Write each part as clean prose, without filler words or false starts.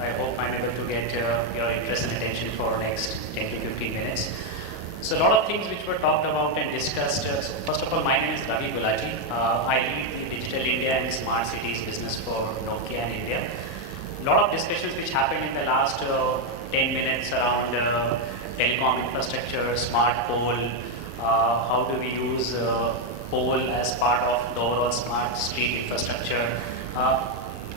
I hope I'm able to get your interest and attention for next 10 to 15 minutes. So a lot of things which were talked about and discussed. So first of all, my name is Ravi Gulati. I lead the Digital India and Smart Cities business for Nokia in India. A lot of discussions which happened in the last 10 minutes around telecom infrastructure, smart pole, how do we use pole as part of the overall smart street infrastructure.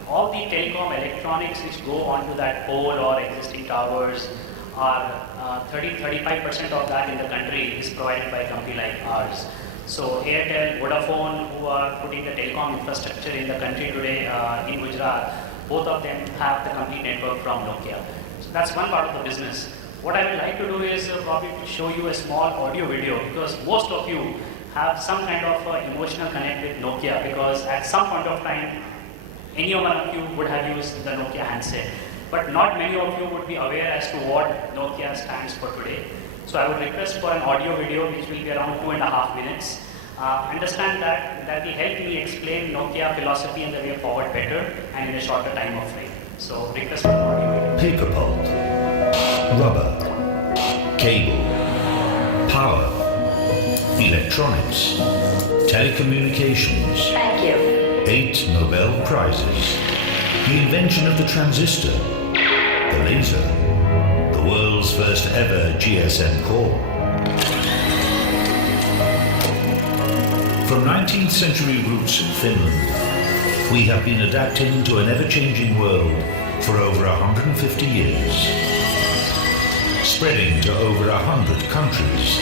All the telecom electronics which go onto that pole or existing towers are 30-35% of that in the country is provided by a company like ours. So Airtel, Vodafone, who are putting the telecom infrastructure in the country today in Gujarat, both of them have the complete network from Nokia. So that's one part of the business. What I would like to do is probably to show you a small audio video, because most of you have some kind of emotional connect with Nokia, because at some point of time, any one of you would have used the Nokia handset. But not many of you would be aware as to what Nokia stands for today. So I would request for an audio video which will be around 2.5 minutes. Understand that will help me explain Nokia philosophy and the way forward better and in a shorter time of frame. So request for an audio video. Paper pulp, rubber, cable, power, electronics, telecommunications. Thank you. 8 Nobel Prizes. The invention of the transistor, the laser, the world's first ever GSM call. From 19th century roots in Finland, we have been adapting to an ever-changing world for over 150 years, spreading to over 100 countries,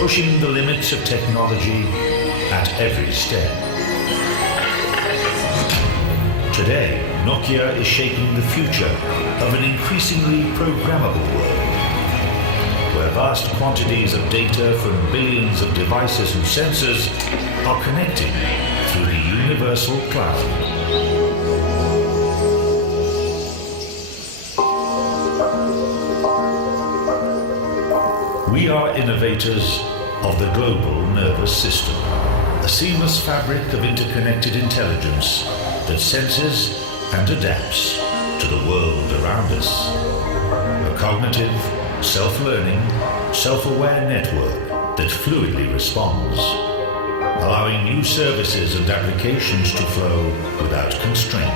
pushing the limits of technology at every step. Today, Nokia is shaping the future of an increasingly programmable world, where vast quantities of data from billions of devices and sensors are connected through the universal cloud. We are innovators of the global nervous system, a seamless fabric of interconnected intelligence that senses and adapts to the world around us. A cognitive, self-learning, self-aware network that fluidly responds, allowing new services and applications to flow without constraint,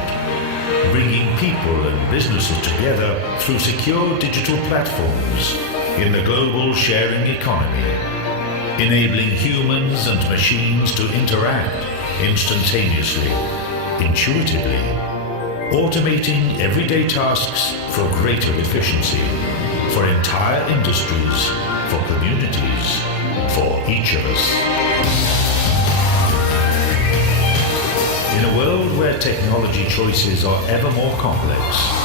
bringing people and businesses together through secure digital platforms in the global sharing economy, enabling humans and machines to interact instantaneously, intuitively, automating everyday tasks for greater efficiency, for entire industries, for communities, for each of us. In a world where technology choices are ever more complex,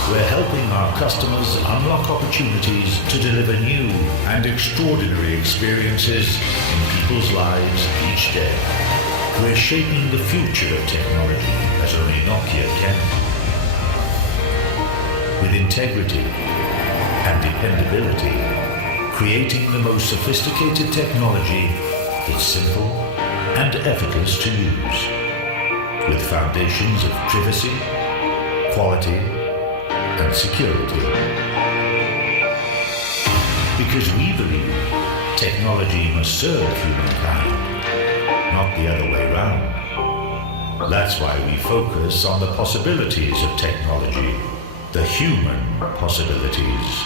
we're helping our customers unlock opportunities to deliver new and extraordinary experiences in people's lives each day. We're shaping the future of technology as only Nokia can. With integrity and dependability, creating the most sophisticated technology that's simple and effortless to use, with foundations of privacy, quality, and security. Because we believe technology must serve humankind, not the other way round. That's why we focus on the possibilities of technology, the human possibilities.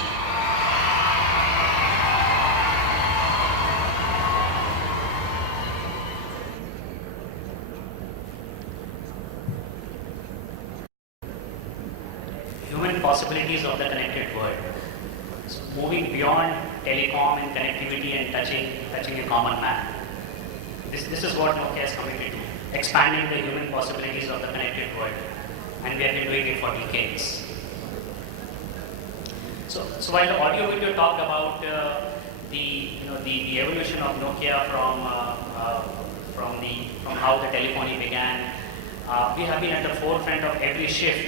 Human possibilities of the connected world. So moving beyond telecom and connectivity and touching a common man. This is what Nokia is committed to, expanding the human possibilities of the connected world, and we have been doing it for decades. So while the audio video talked about the evolution of Nokia from how the telephony began, we have been at the forefront of every shift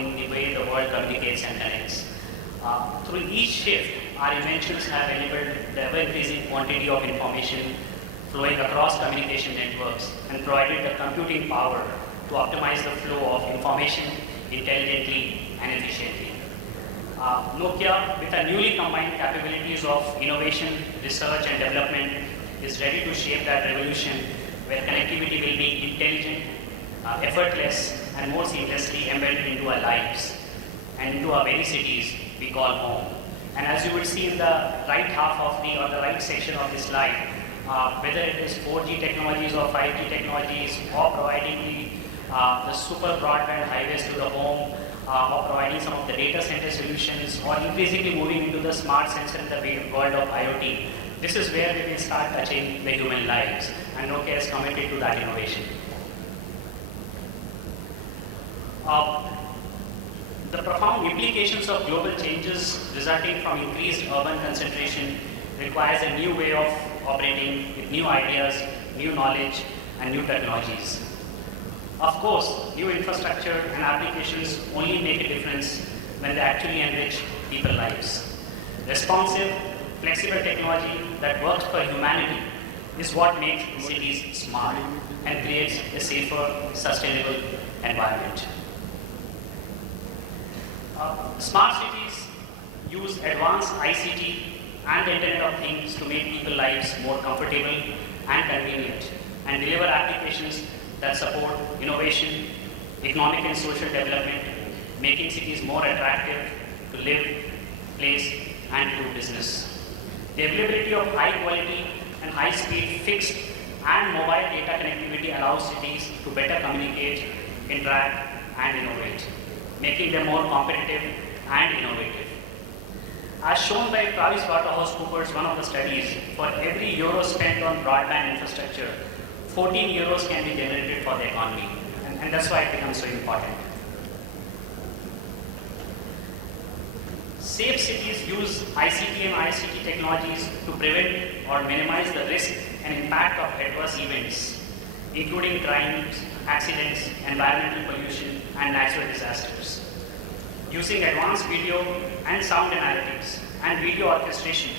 in the way the world communicates and connects. Through each shift, our inventions have enabled the ever-increasing quantity of information flowing across communication networks and provided the computing power to optimize the flow of information intelligently, and efficiently. Nokia, with the newly combined capabilities of innovation, research, and development, is ready to shape that revolution where connectivity will be intelligent, effortless, and more seamlessly embedded into our lives and into our very cities we call home. And as you will see in the right half of or the right section of this slide, whether it is 4G technologies or 5G technologies, or providing the super broadband highways to the home, or providing some of the data center solutions, or increasingly moving into the smart sensor in the world of IoT, this is where we will start touching the human lives, and Nokia is committed to that innovation. The profound implications of global changes resulting from increased urban concentration requires a new way of operating with new ideas, new knowledge, and new technologies. Of course, new infrastructure and applications only make a difference when they actually enrich people's lives. Responsive, flexible technology that works for humanity is what makes cities smart and creates a safer, sustainable environment. Smart cities use advanced ICT and the Internet of Things to make people's lives more comfortable and convenient, and deliver applications that support innovation, economic and social development, making cities more attractive to live, place, and do business. The availability of high quality and high speed fixed and mobile data connectivity allows cities to better communicate, interact, and innovate, making them more competitive and innovative. As shown by PricewaterhouseCoopers, one of the studies, for every euro spent on broadband infrastructure, 14 euros can be generated for the economy, and that's why it becomes so important. Safe cities use ICT and ICT technologies to prevent or minimize the risk and impact of adverse events, including crimes, accidents, environmental pollution, and natural disasters. Using advanced video and sound analytics and video orchestration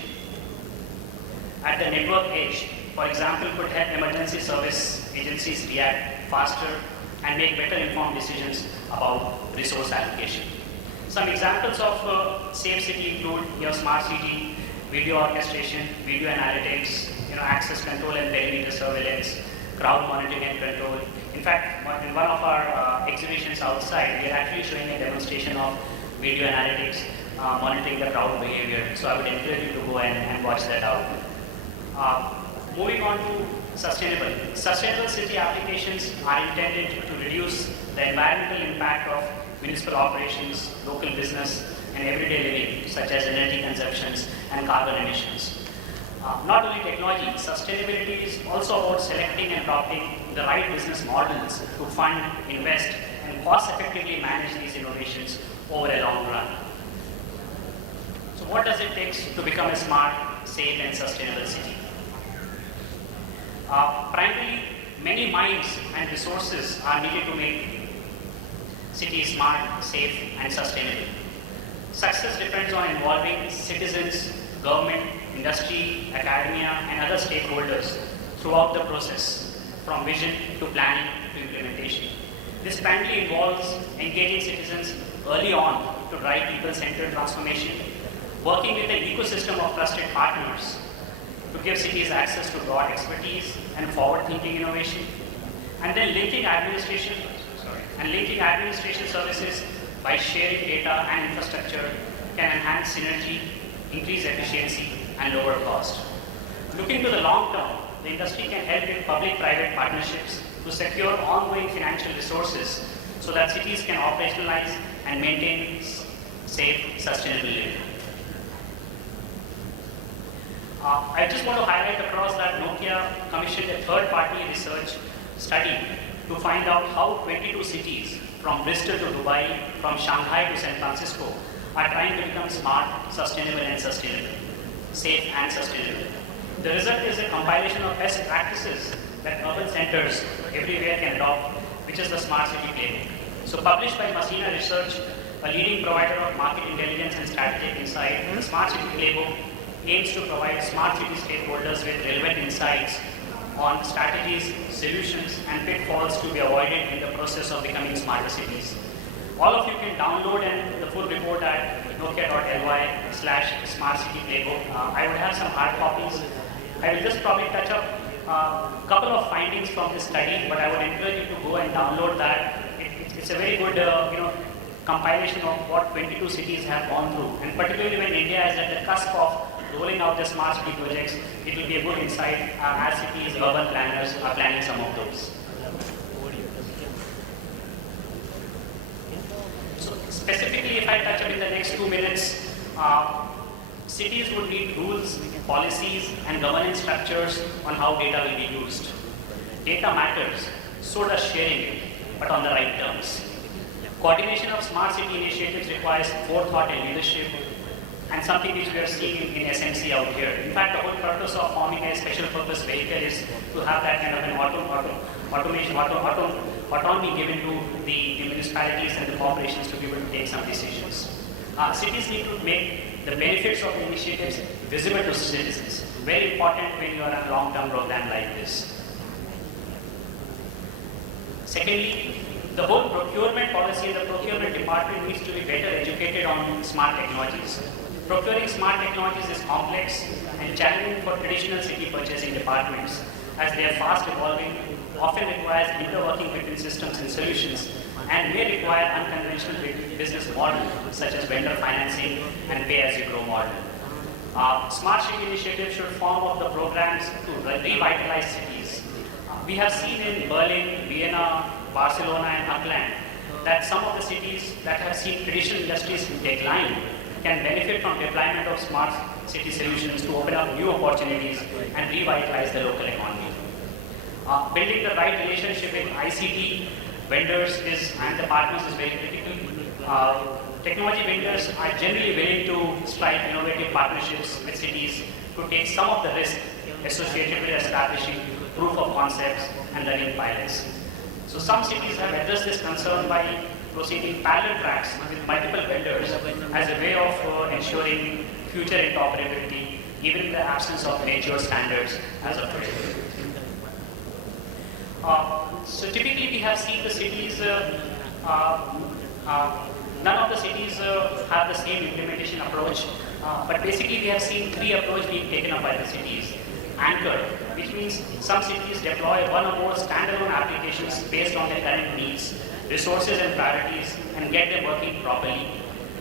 at the network edge, for example, could help emergency service agencies react faster and make better informed decisions about resource allocation. Some examples of safe city include your smart city, video orchestration, video analytics, access control and perimeter surveillance, crowd monitoring and control. In fact, in one of our exhibitions outside, we are actually showing a demonstration of video analytics monitoring the crowd behavior. So I would encourage you to go and watch that out. Moving on to sustainable. Sustainable city applications are intended to reduce the environmental impact of municipal operations, local business, and everyday living, such as energy consumptions and carbon emissions. Not only technology, sustainability is also about selecting and adopting the right business models to fund, invest, and cost effectively manage these innovations over a long run. So what does it take to become a smart, safe, and sustainable city? Primarily, many minds and resources are needed to make cities smart, safe, and sustainable. Success depends on involving citizens, government, industry, academia, and other stakeholders throughout the process, from vision to planning to implementation. This primarily involves engaging citizens early on to drive people-centered transformation, working with an ecosystem of trusted partners to give cities access to broad expertise and forward-thinking innovation, and then linking administration services by sharing data and infrastructure can enhance synergy, increase efficiency, and lower cost. Looking to the long term, the industry can help with public-private partnerships to secure ongoing financial resources so that cities can operationalize and maintain safe, sustainable living. I just want to highlight across that Nokia commissioned a third-party research study to find out how 22 cities, from Bristol to Dubai, from Shanghai to San Francisco, are trying to become smart, sustainable, and sustainable, safe and sustainable. The result is a compilation of best practices that urban centers everywhere can adopt, which is the Smart City Playbook. So published by Messina Research, a leading provider of market intelligence and strategic insight, the Smart City Playbook aims to provide smart city stakeholders with relevant insights on strategies, solutions, and pitfalls to be avoided in the process of becoming smarter cities. All of you can download the full report at nokia.ly/smartcityplaybook. I would have some hard copies. I will just probably touch up a couple of findings from this study, but I would encourage you to go and download that. It's a very good compilation of what 22 cities have gone through, and particularly when India is at the cusp of rolling out the smart city projects, it will be a good insight as cities, urban planners are planning some of those. So specifically, if I touch up in the next 2 minutes, cities would need rules, policies, and governance structures on how data will be used. Data matters, so does sharing it, but on the right terms. Coordination of smart city initiatives requires forethought and leadership, and something which we are seeing in SMC out here. In fact, the whole purpose of forming a special purpose vehicle is to have that kind of an autonomy given to the municipalities and the corporations to be able to take some decisions. Cities need to make the benefits of the initiatives visible to citizens. Very important when you are on a long-term program like this. Secondly, the whole procurement policy and the procurement department needs to be better educated on smart technologies. Procuring smart technologies is complex and challenging for traditional city purchasing departments, as they are fast evolving, often requires interworking between systems and solutions, and may require unconventional business models such as vendor financing and pay-as-you-grow model. Smart city initiatives should form of the programs to revitalize cities. We have seen in Berlin, Vienna, Barcelona, and Upland that some of the cities that have seen traditional industries decline can benefit from deployment of smart city solutions to open up new opportunities and revitalize the local economy. Building the right relationship with ICT vendors and the partners is very critical. Technology vendors are generally willing to strike innovative partnerships with cities to take some of the risk associated with establishing proof of concepts and running pilots. So some cities have addressed this concern by proceeding parallel tracks with multiple vendors as a way of ensuring future interoperability, even in the absence of mature standards as of today. So typically we have seen the cities, none of the cities have the same implementation approach, but basically we have seen 3 approaches being taken up by the cities. Anchor, which means some cities deploy one or more standalone applications based on their current needs, resources and priorities, and get them working properly.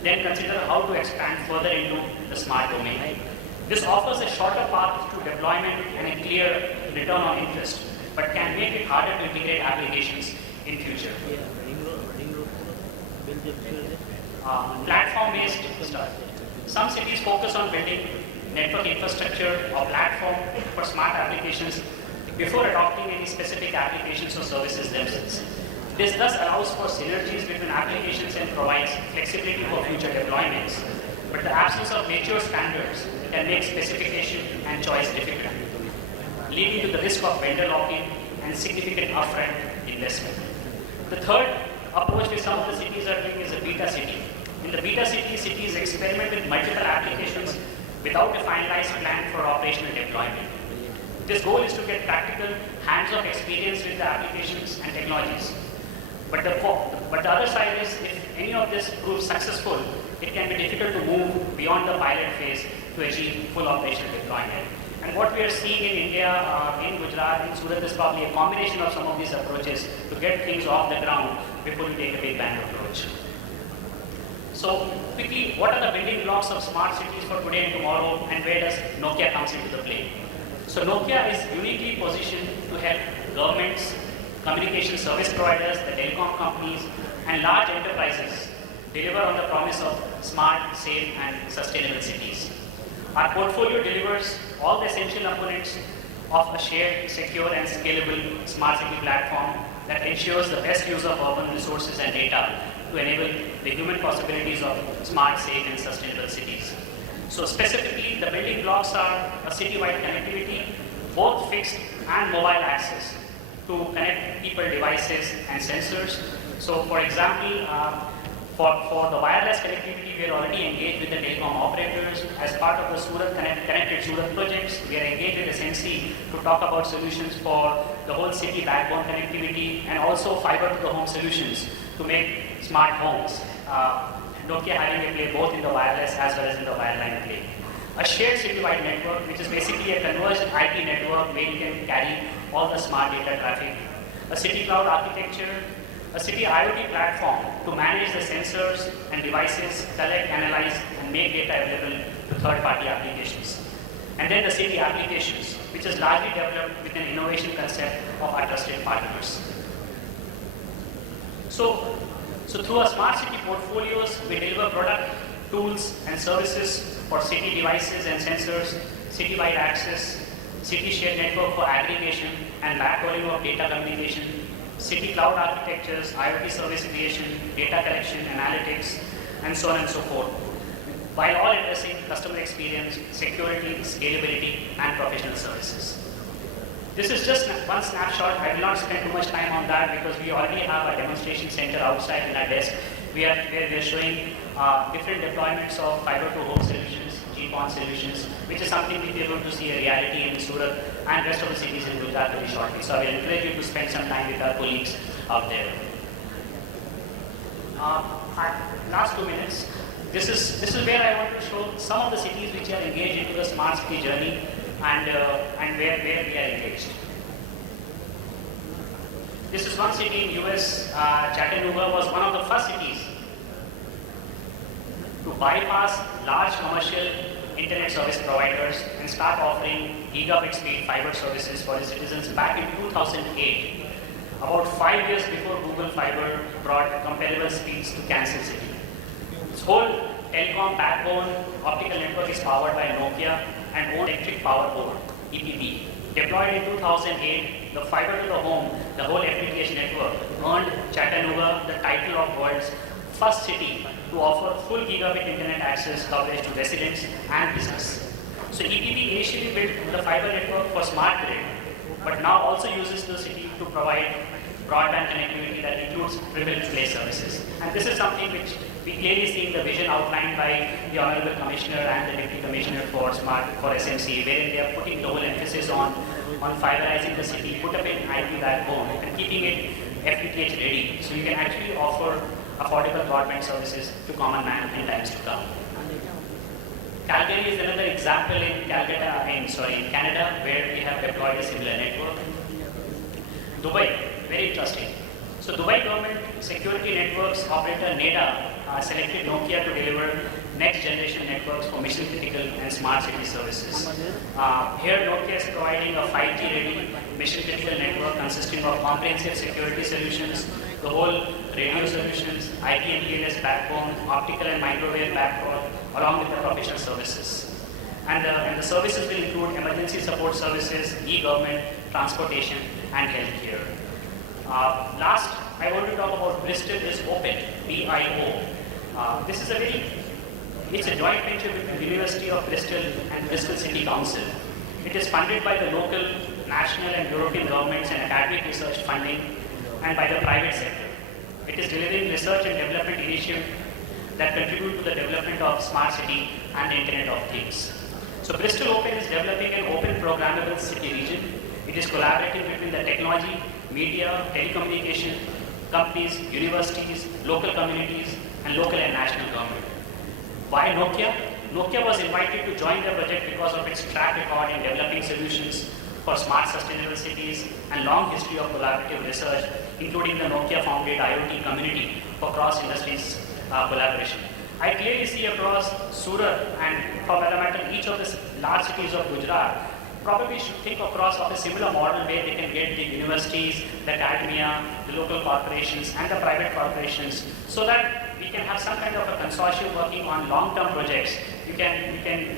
Then consider how to expand further into the smart domain. This offers a shorter path to deployment and a clear return on interest, but can make it harder to integrate applications in future. Platform-based stuff. Some cities focus on building network infrastructure or platform for smart applications before adopting any specific applications or services themselves. This thus allows for synergies between applications and provides flexibility for future deployments. But the absence of mature standards can make specification and choice difficult, leading to the risk of vendor lock-in and significant upfront investment. The third approach which some of the cities are doing is a beta city. In the beta city, cities experiment with multiple applications without a finalized plan for operational deployment. This goal is to get practical, hands-on experience with the applications and technologies. But the other side is, if any of this proves successful, it can be difficult to move beyond the pilot phase to achieve full operational deployment. And what we are seeing in India, in Gujarat, in Surat, is probably a combination of some of these approaches to get things off the ground before we take a big bang approach. So quickly, what are the building blocks of smart cities for today and tomorrow, and where does Nokia comes into the play? So Nokia is uniquely positioned to help governments, communication service providers, the telecom companies, and large enterprises deliver on the promise of smart, safe, and sustainable cities. Our portfolio delivers all the essential components of a shared, secure, and scalable smart city platform that ensures the best use of urban resources and data to enable the human possibilities of smart, safe, and sustainable cities. So specifically, the building blocks are a city-wide connectivity, both fixed and mobile access, to connect people, devices, and sensors. So for example, for the wireless connectivity, we are already engaged with the telecom operators. As part of the Surat Connected Surat projects, we are engaged with SMC to talk about solutions for the whole city backbone connectivity and also fiber to the home solutions to make smart homes. Nokia having a play both in the wireless as well as in the wireline play. A shared citywide network, which is basically a converged IT network where you can carry all the smart data traffic. A city cloud architecture, a city IoT platform to manage the sensors and devices, collect, analyze, and make data available to third-party applications. And then the city applications, which is largely developed with an innovation concept of our trusted partners. So through our smart city portfolios, we deliver product, tools, and services for city devices and sensors, citywide access, city shared network for aggregation and backhauling of data communication, city cloud architectures, IoT service creation, data collection, analytics, and so on and so forth, while all addressing customer experience, security, scalability, and professional services. This is just one snapshot. I will not spend too much time on that because we already have a demonstration center outside in our desk where we are showing different deployments of fiber to home solutions, GPON solutions, which is something we are going to see a reality in Surat and rest of the cities in Gujarat very shortly. So I will encourage you to spend some time with our colleagues out there. Last 2 minutes. This is where I want to show some of the cities which are engaged into the smart city journey and where we are engaged. This is one city in US, Chattanooga was one of the first cities to bypass large commercial internet service providers and start offering gigabit speed fiber services for the citizens back in 2008, about 5 years before Google Fiber brought comparable speeds to Kansas City. This whole telecom backbone optical network is powered by Nokia and owned electric power board, EPB. Deployed in 2008, the fiber to the home, the whole FTTH network, earned Chattanooga the title of world's first city to offer full gigabit internet access coverage to residents and business. So EPB initially built the fiber network for smart grid, but now also uses the city to provide broadband connectivity that includes privileged play services. And this is something which we clearly see in the vision outlined by the Honorable Commissioner and the Deputy Commissioner for SMC, wherein they are putting double emphasis on fiberizing the city, put up an IP backbone, and keeping it FTTH ready, so you can actually offer affordable broadband services to common man in times to come. Calgary is another example in Canada, where we have deployed a similar network. Dubai, very interesting. So Dubai government security networks operator NEDA selected Nokia to deliver next generation networks for mission critical and smart city services. Here Nokia is providing a 5G ready mission critical network consisting of comprehensive security solutions, the whole radio solutions, IP and TLS backbone, optical and microwave backbone, along with the professional services. And the services will include emergency support services, e-government, transportation, and healthcare. Last, I want to talk about Bristol is Open, BIO. This is it's a joint venture between the University of Bristol and Bristol City Council. It is funded by the local, national and European governments and academic research funding and by the private sector. It is delivering research and development initiatives that contribute to the development of smart city and the Internet of Things. So Bristol Open is developing an open programmable city region. It is collaborating between the technology, media, telecommunication, companies, universities, local communities, and local and national government. Why Nokia? Nokia was invited to join the project because of its track record in developing solutions for smart sustainable cities and long history of collaborative research, including the Nokia founded IoT community for cross-industries collaboration. I clearly see across Surat and for that matter each of the large cities of Gujarat probably should think across of a similar model where they can get the universities, the academia, the local corporations and the private corporations so that we can have some kind of a consortium working on long-term projects. You can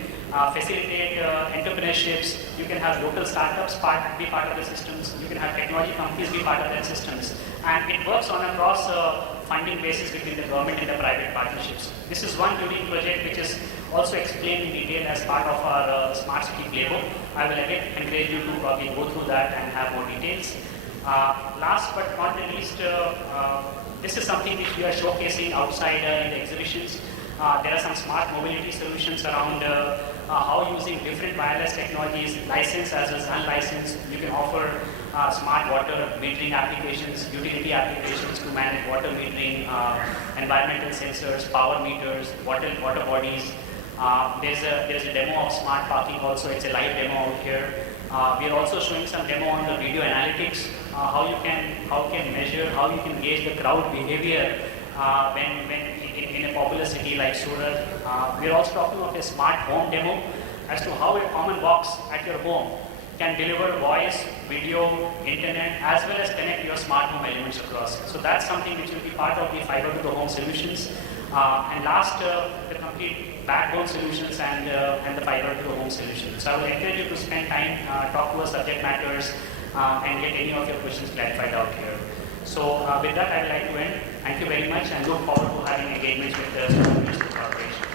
facilitate entrepreneurships, you can have local startups be part of the systems, you can have technology companies be part of their systems, and it works on a cross funding basis between the government and the private partnerships. This is one unique project which is also explained in detail as part of our Smart City Playbook. I will again encourage you to probably go through that and have more details. Last but not the least, this is something which we are showcasing outside in the exhibitions. There are some smart mobility solutions around how using different wireless technologies, licensed as well as unlicensed, you can offer smart water metering applications, utility applications to manage water metering, environmental sensors, power meters, water bodies. There's a demo of smart parking also. It's a live demo out here. We are also showing some demo on the video analytics, how you can measure, how you can gauge the crowd behavior when in a popular city like Surat. We are also talking of a smart home demo as to how a common box at your home can deliver voice, video, internet, as well as connect your smart home elements across. So that's something which will be part of the fiber to the home solutions. And last, the complete backbone solutions and the fiber to the home solutions. So I would encourage you to spend time, talk to our subject matters, and get any of your questions clarified out here. So with that, I would like to end. Thank you very much and look forward to having engagements with the Corporation.